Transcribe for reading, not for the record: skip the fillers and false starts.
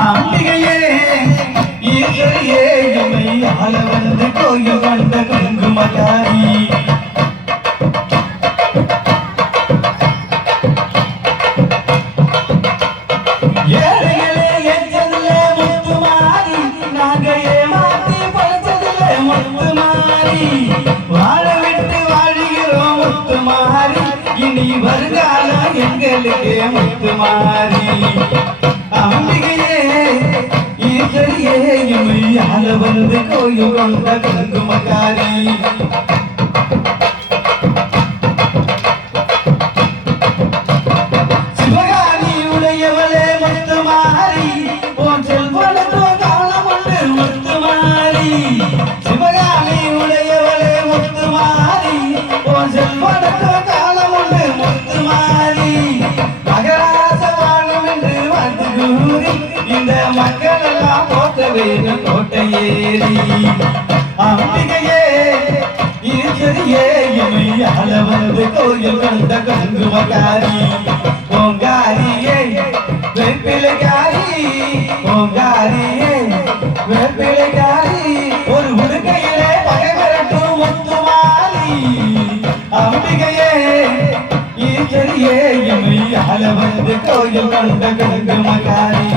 அம்பிகையே ஈஸ்வரியே எம்மை ஆள வந்து கோயில் கொண்ட குங்குமக்காரி ஏழைகளே எஞ்சதுல முத்துமாரி நாங்க ஏமாத்தி படுத்ததுல முத்துமாரி வாழ விட்டு வாழுகிறோம் முத்துமாரி இனி வருகாலம் எங்களுக்கே முத்துமாரி அம்பிகையே ஈஸ்வரியே எம்மை ஆள வந்து கோயில் கொண்ட குங்குமக்காரி சிவகாமி உடையவளே முத்துமாரி உன் செல்வனத்தோ காலம் உண்டு முத்துமாரி சிவகாமி உடையவளே முத்துமாரி உன் செல்வனத்தோ காலம் உண்டு முத்துமாரி மகராச வாழும் என்று வந்து கூறி இந்த மக்கள் எல்லாம் போத்த வேணும் கோட்டையேறி அம்பிகையே ஈஸ்வரியே எம்மை ஆள வந்து கோயில் கொண்ட குங்குமக்காரி ஓங்காரியே வெப்பிலைக்காரி ஓங்காரியே வெப்பிலைக்காரி ஒரு உடுக்கையிலே பகை மிரட்டும் முத்துமாரி அம்பிகையே ஈஸ்வரியே எம்மை ஆள வந்து கோயில் கொண்ட குங்குமக்காரி